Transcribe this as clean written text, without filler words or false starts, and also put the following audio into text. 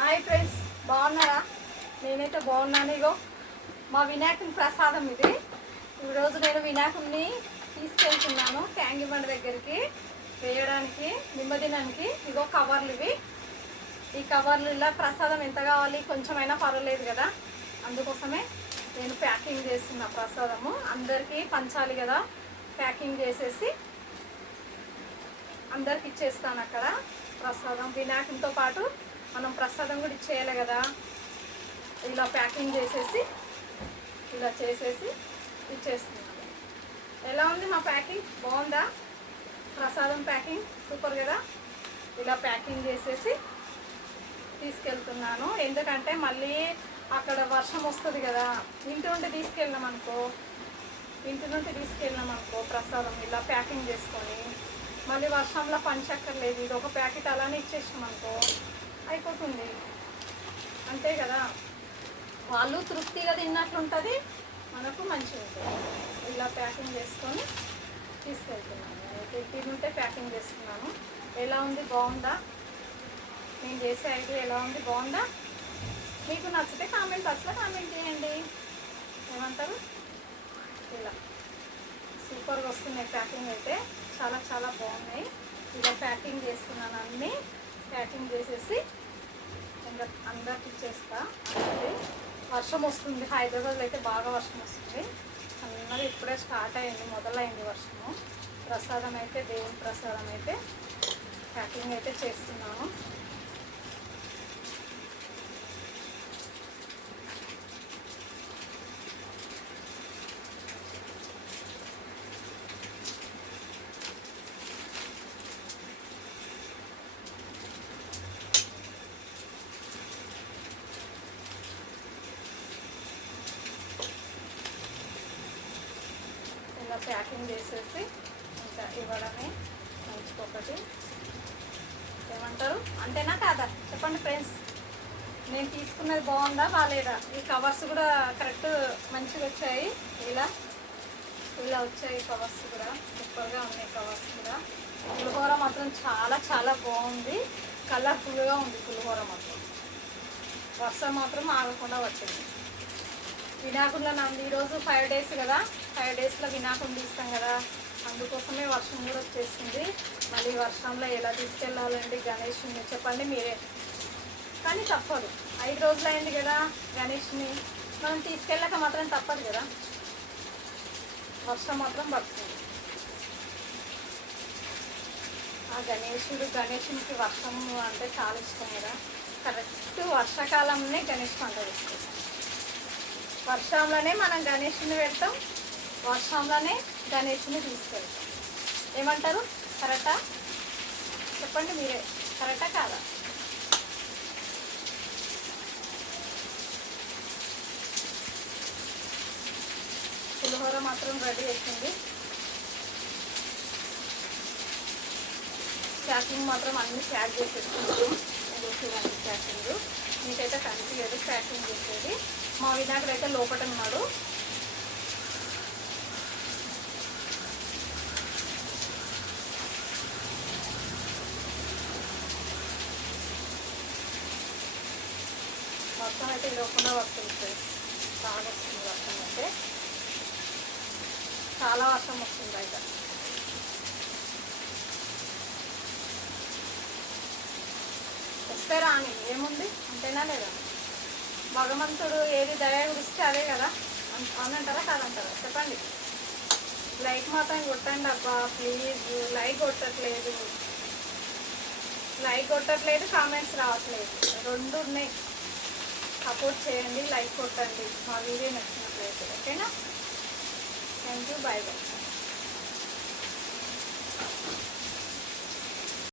Hi friends, బాగున్నారా? నేనైతే బాగున్నాను. ఇగో మా వినాయకుని ప్రసాదం ఇది. ఈరోజు నేను వినాయకుడిని తీసుకెళ్తున్నాను ట్యాంగిబండ దగ్గరికి వేయడానికి, నిమ్మదినానికి. ఇగో కవర్లు ఇవి. ఈ కవర్లు ఇలా ప్రసాదం ఎంత కావాలి, కొంచెమైనా పర్వాలేదు కదా, అందుకోసమే నేను ప్యాకింగ్ చేస్తున్న ప్రసాదము. అందరికీ పంచాలి కదా, ప్యాకింగ్ చేసేసి అందరికి ఇచ్చేస్తాను అక్కడ ప్రసాదం. వినాయకునితో పాటు మనం ప్రసాదం కూడా ఇచ్చేయాలి కదా. ఇలా ప్యాకింగ్ చేసేసి ఇలా చేసేసి ఇచ్చేస్తున్నాను. ఎలా ఉంది మా ప్యాకింగ్? బాగుందా? ప్రసాదం ప్యాకింగ్ సూపర్ కదా. ఇలా ప్యాకింగ్ చేసేసి తీసుకెళ్తున్నాను. ఎందుకంటే మళ్ళీ అక్కడ వర్షం వస్తుంది కదా. ఇంటి నుండి తీసుకెళ్ళినాం అనుకో ప్రసాదం ఇలా ప్యాకింగ్ చేసుకొని మళ్ళీ వర్షంలో పంచక్కర్లేదు. ఇది ఒక ప్యాకెట్ అలానే ఇచ్చేసినాం అనుకో అయిపోతుంది, అంతే కదా. వాళ్ళు తృప్తిగా తిన్నట్లుంటుంది, మనకు మంచిగా ఉంటుంది. ఇలా ప్యాకింగ్ చేసుకొని తీసుకెళ్తున్నాను. అయితే తింటే ప్యాకింగ్ చేస్తున్నాను. ఎలా ఉంది? బాగుందా? నేను చేసే ఐడియా ఎలా ఉంది? బాగుందా? మీకు నచ్చితే కామెంట్ బాక్స్లో కామెంట్ చేయండి. ఏమంటారు? ఇలా సూపర్గా వస్తున్నాయి ప్యాకింగ్ అయితే, చాలా చాలా బాగున్నాయి. ఇలా ప్యాకింగ్ చేస్తున్నాను. అన్నీ ప్యాకింగ్ చేసేసి అందరికి ఇచ్చేస్తా. అంటే వర్షం వస్తుంది, హైదరాబాద్లో అయితే బాగా వర్షం వస్తుంది. అన్నది ఇప్పుడే స్టార్ట్ అయింది, మొదలైంది వర్షము. ప్రసాదం అయితే, దేవుని ప్రసాదం అయితే ప్యాకింగ్ అయితే చేస్తున్నాను. ప్యాకింగ్ చేసేసి ఇంకా ఇవ్వడమే. మంచికొకటి ఏమంటారు, అంతేనా కాదా చెప్పండి ఫ్రెండ్స్. నేను తీసుకున్నది బాగుందా బాగాలేదా? ఈ కవర్స్ కూడా కరెక్ట్ మంచిగా వచ్చాయి. ఇలా వచ్చాయి కవర్స్ కూడా, సూపర్గా ఉన్నాయి కవర్స్ కూడా. పులిహోర మాత్రం చాలా చాలా బాగుంది, కలర్ఫుల్గా ఉంది పులిహోర మాత్రం. వర్షం మాత్రం ఆగకుండా వచ్చింది. వినాయకుడిలో నంది ఈరోజు 5 days కదా, 5 daysలో వినాయకుడిని తీస్తాం కదా, అందుకోసమే వర్షం కూడా వచ్చేసింది. మళ్ళీ వర్షంలో ఎలా తీసుకెళ్ళాలండి గణేష్ని చెప్పండి మీరే. కానీ తప్పదు, 5 రోజులు అయింది కదా గణేష్ని మనం తీసుకెళ్ళక మాత్రం తప్పదు కదా. వర్షం మాత్రం పడుతుంది. ఆ గణేషునికి వర్షం అంటే చాలా ఇష్టం కదా. కరెక్ట్ వర్షాకాలంలోనే గణేష్ పండుగ వస్తుంది. వర్షంలోనే మనం గణేషుని పెడతాం, వర్షంలోనే గణేషుని తీసుకెళ్తాం. ఏమంటారు? కరెక్టా చెప్పండి మీరే, కరెక్టా కాదా? పులిహోర మాత్రం రెడీ అవుతుంది. ప్యాకింగ్ మాత్రం అన్నీ ప్యాక్ చేసేస్తున్నాము. చూడండి ప్యాకింగ్ మీకైతే కనిపించదు ప్యాకింగ్ చేసేది. మా వినాయకుడు అయితే లోపట ఉన్నాడు. వర్షం అయితే ఇవ్వకుండా వస్తుంది, బాగా వస్తుంది వర్షం అయితే, చాలా వర్షం వస్తుంది బయట. వస్తే రాని ఏముంది, అంతేనా లేదా? భగవంతుడు ఏది దయ గురిస్తే అదే కదా, అనంటారా కాదంటారా చెప్పండి. లైక్ మాత్రం కొట్టండి అబ్బా ప్లీజ్. లైక్ కొట్టట్లేదు, కామెంట్స్ రావట్లేదు, రెండు ఉన్నాయి. సపోర్ట్ చేయండి, లైక్ కొట్టండి, మా వీడియో నచ్చింది.